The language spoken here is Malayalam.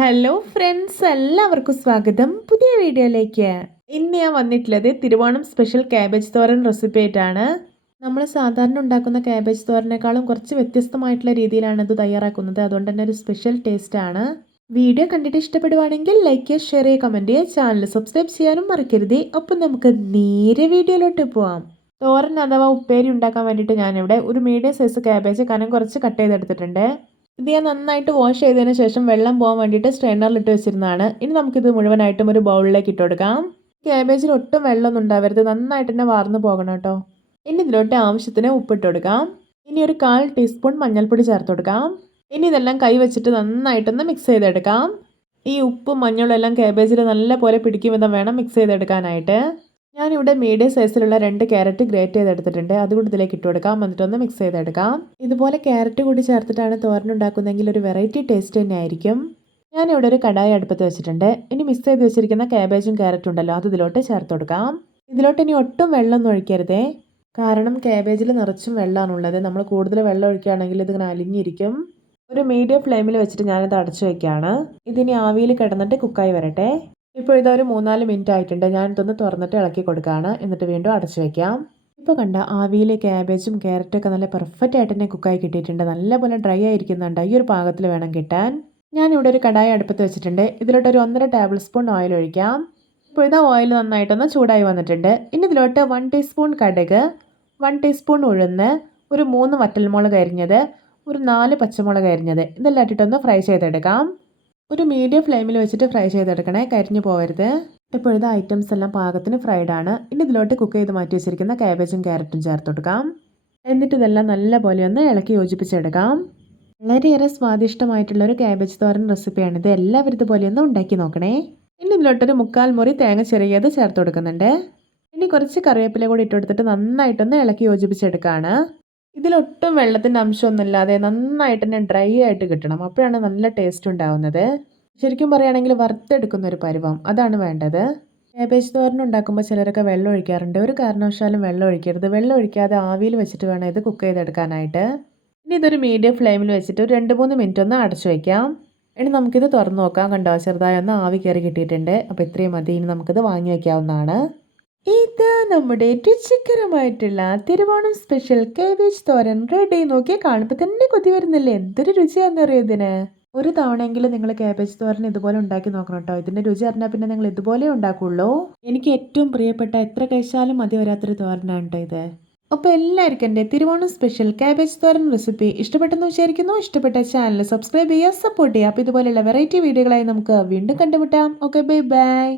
ഹലോ ഫ്രണ്ട്സ് എല്ലാവർക്കും സ്വാഗതം. പുതിയ വീഡിയോയിലേക്ക്. ഇന്ന് ഞാൻ വന്നിട്ടുള്ളത് Thiruvonam special cabbage thoran recipe ആയിട്ടാണ്. നമ്മൾ സാധാരണ ഉണ്ടാക്കുന്ന ക്യാബേജ് തോരനേക്കാളും കുറച്ച് വ്യത്യസ്തമായിട്ടുള്ള രീതിയിലാണ് ഇത് തയ്യാറാക്കുന്നത്. അതുകൊണ്ട് തന്നെ ഒരു സ്പെഷ്യൽ ടേസ്റ്റ് ആണ്. വീഡിയോ കണ്ടിട്ട് ഇഷ്ടപ്പെടുവാണെങ്കിൽ ലൈക്ക് ചെയ്യുക ഷെയർ ചെയ്യുക കമന്റ് ചെയ്യുക ചാനൽ സബ്സ്ക്രൈബ് ചെയ്യാനും മറക്കരുത്. അപ്പം നമുക്ക് നേരെ വീഡിയോയിലോട്ട് പോവാം. തോരൻ അഥവാ ഉപ്പേരി ഉണ്ടാക്കാൻ വേണ്ടിയിട്ട് ഞാനിവിടെ ഒരു മീഡിയം സൈസ് ക്യാബേജ് കനം കുറച്ച് കട്ട് ചെയ്തെടുത്തിട്ടുണ്ട്. ഇത് ഞാൻ നന്നായിട്ട് വാഷ് ചെയ്തതിന് ശേഷം വെള്ളം പോകാൻ വേണ്ടിയിട്ട് സ്ട്രെയിനറിൽ ഇട്ട് വെച്ചിരുന്നതാണ്. ഇനി നമുക്കിത് മുഴുവനായിട്ടും ഒരു ബൗളിലേക്ക് ഇട്ട് കൊടുക്കാം. ക്യാബേജിൽ ഒട്ടും വെള്ളമൊന്നും ഉണ്ടാവരുത്. നന്നായിട്ട് തന്നെ വാർന്നു പോകണം കേട്ടോ. ഇനി ഇതിലോട്ട് ആവശ്യത്തിന് ഉപ്പിട്ട് കൊടുക്കാം. ഇനി ഒരു കാൽ ടീസ്പൂൺ മഞ്ഞൾപ്പൊടി ചേർത്ത് കൊടുക്കാം. ഇനി ഇതെല്ലാം കൈ വെച്ചിട്ട് നന്നായിട്ടൊന്ന് മിക്സ് ചെയ്തെടുക്കാം. ഈ ഉപ്പും മഞ്ഞളും എല്ലാം ക്യാബേജിൽ നല്ല പോലെ പിടിക്കും വിധം വേണം മിക്സ് ചെയ്തെടുക്കാനായിട്ട്. ഞാനിവിടെ മീഡിയം സൈസിലുള്ള രണ്ട് ക്യാരറ്റ് ഗ്രേറ്റ് ചെയ്തെടുത്തിട്ടുണ്ട്. അതുകൊണ്ട് ഇതിലേക്ക് ഇട്ട് കൊടുക്കാം. എന്നിട്ട് ഒന്ന് മിക്സ് ചെയ്തെടുക്കാം. ഇതുപോലെ ക്യാരറ്റ് കൂടി ചേർത്തിട്ടാണ് തോരൻ ഉണ്ടാക്കുന്നതെങ്കിൽ ഒരു വെറൈറ്റി ടേസ്റ്റ് തന്നെ ആയിരിക്കും ഞാനിവിടെ ഒരു കടായി അടുപ്പത്ത് വെച്ചിട്ടുണ്ട്. ഇനി മിക്സ് ചെയ്ത് വെച്ചിരിക്കുന്ന ക്യാബേജും ക്യാരറ്റും ഉണ്ടല്ലോ അത് ഇതിലോട്ട് ചേർത്ത് കൊടുക്കാം. ഇതിലോട്ട് ഇനി ഒട്ടും വെള്ളമൊന്നും ഒഴിക്കരുതേ. കാരണം ക്യാബേജിൽ നിറച്ചും വെള്ളമാണുള്ളത് നമ്മൾ കൂടുതൽ വെള്ളം ഒഴിക്കുകയാണെങ്കിൽ ഇതിങ്ങനെ അലിഞ്ഞിരിക്കും. ഒരു മീഡിയം ഫ്ലെയിമിൽ വെച്ചിട്ട് ഞാനിത് അടച്ചു വയ്ക്കുകയാണ് ഇതിനി ആവിയിൽ കിടന്നിട്ട് കുക്കായി വരട്ടെ. ഇപ്പോൾ ഇതൊരു മൂന്നാൽ മിനിറ്റ് ആയിട്ടുണ്ട്. ഞാൻ ഇതൊന്ന് തുറന്നിട്ട് ഇളക്കി കൊടുക്കുകയാണ്. എന്നിട്ട് വീണ്ടും അടച്ചു വയ്ക്കാം. ഇപ്പോൾ കണ്ട ആവിയിൽ ക്യാബേജും ക്യാരറ്റൊക്കെ നല്ല പെർഫെക്റ്റ് ആയിട്ട് തന്നെ കുക്കായി കിട്ടിയിട്ടുണ്ട്. നല്ലപോലെ ഡ്രൈ ആയിരിക്കുന്നുണ്ട്. ഈ ഒരു പാകത്തിൽ വേണം കിട്ടാൻ. ഞാനിവിടെ ഒരു കടായി അടുപ്പത്ത് വെച്ചിട്ടുണ്ട്. ഇതിലോട്ട് ഒരു ഒന്നര ടേബിൾ സ്പൂൺ ഓയിൽ ഒഴിക്കാം. ഇപ്പോൾ ഇതാ ഓയിൽ നന്നായിട്ടൊന്ന് ചൂടായി വന്നിട്ടുണ്ട്. ഇനി ഇതിലോട്ട് വൺ ടീസ്പൂൺ കടുക് വൺ ടീസ്പൂൺ ഉഴുന്ന് ഒരു മൂന്ന് വറ്റൽമുളക് അരിഞ്ഞത് ഒരു നാല് പച്ചമുളക് അരിഞ്ഞത്. ഇതെല്ലാം ഇട്ടിട്ടൊന്ന് ഫ്രൈ ചെയ്തെടുക്കാം. ഒരു മീഡിയം ഫ്ലെയിമിൽ വെച്ചിട്ട് ഫ്രൈ ചെയ്തെടുക്കണേ. കരിഞ്ഞു പോകരുത് ഇപ്പോഴത്തെ ഐറ്റംസ് എല്ലാം പാകത്തിന് ഫ്രൈഡ് ആണ്. ഇനി ഇതിലോട്ട് കുക്ക് ചെയ്ത് മാറ്റി വെച്ചിരിക്കുന്ന കാബേജും ക്യാരറ്റും ചേർത്ത് കൊടുക്കാം. എന്നിട്ട് ഇതെല്ലാം നല്ലപോലെ ഒന്ന് ഇളക്കി യോജിപ്പിച്ചെടുക്കാം. വളരെയേറെ സ്വാദിഷ്ടമായിട്ടുള്ള ഒരു കാബേജ് തോരൻ റെസിപ്പിയാണിത് എല്ലാവരും ഇതുപോലെ ഒന്ന് ഉണ്ടാക്കി നോക്കണേ. ഇനി ഇതിലോട്ടൊരു മുക്കാൽ മുറി തേങ്ങ ചെറിയത് ചേർത്ത് കൊടുക്കുന്നുണ്ട്. ഇനി കുറച്ച് കറിവേപ്പില കൂടി ഇട്ടുകൊടുത്തിട്ട് നന്നായിട്ടൊന്ന് ഇളക്കി യോജിപ്പിച്ചെടുക്കുകയാണ് ഇതിലൊട്ടും വെള്ളത്തിന്റെ അംശമൊന്നും ഇല്ലാതെ നന്നായിട്ട് തന്നെ ഡ്രൈ ആയിട്ട് കിട്ടണം. അപ്പോഴാണ് നല്ല ടേസ്റ്റ് ഉണ്ടാവുന്നത്. ശരിക്കും പറയുകയാണെങ്കിൽ വറുത്തെടുക്കുന്ന ഒരു പരുവം അതാണ് വേണ്ടത്. കാബേജ് തോരൻ ഉണ്ടാക്കുമ്പോൾ ചിലരൊക്കെ വെള്ളം ഒഴിക്കാറുണ്ട്. ഒരു കാരണവശാലും വെള്ളം ഒഴിക്കരുത്. വെള്ളം ഒഴിക്കാതെ ആവിയിൽ വെച്ചിട്ട് വേണം ഇത് കുക്ക് ചെയ്തെടുക്കാനായിട്ട്. ഇനി ഇതൊരു മീഡിയം ഫ്ലെയിമിൽ വെച്ചിട്ട് ഒരു രണ്ട് മൂന്ന് മിനിറ്റ് ഒന്ന് അടച്ചു വയ്ക്കാം. ഇനി നമുക്കിത് തുറന്നു നോക്കാം. കണ്ടോ? ചെറുതായി ഒന്ന് ആവി കയറി കിട്ടിയിട്ടുണ്ട്. അപ്പോൾ ഇത്രയും മതി. ഇനി നമുക്കിത് വാങ്ങി വയ്ക്കാവുന്നതാണ്. ഇത് നമ്മുടെ രുചികരമായിട്ടുള്ള Thiruvonam special cabbage thoran ready നോക്കി കാണുമ്പോൾ തന്നെ കൊതി വരുന്നില്ലേ? എന്തൊരു രുചിയാണെന്നറിയോ ഇതിന്? ഒരു തവണയെങ്കിലും നിങ്ങൾ കേബേജ് തോരൻ ഇതുപോലെ ഉണ്ടാക്കി നോക്കണം കേട്ടോ ഇതിന്റെ രുചി അറിഞ്ഞാൽ പിന്നെ നിങ്ങൾ ഇതുപോലെ ഉണ്ടാക്കുള്ളൂ. എനിക്ക് ഏറ്റവും പ്രിയപ്പെട്ട എത്ര കഴിച്ചാലും മതി വരാത്തൊരു തോരനാണ് ഇത്. അപ്പോൾ എല്ലാവർക്കും എന്റെ Thiruvonam special cabbage thoran recipe ഇഷ്ടപ്പെട്ടെന്ന് വിചാരിക്കുന്നു. ഇഷ്ടപ്പെട്ട ചാനൽ സബ്സ്ക്രൈബ് ചെയ്യുക സപ്പോർട്ട് ചെയ്യുക. അപ്പോൾ ഇതുപോലെയുള്ള വെറൈറ്റി വീഡിയോകളായി നമുക്ക് വീണ്ടും കണ്ടുമുട്ടാം. Okay bye bye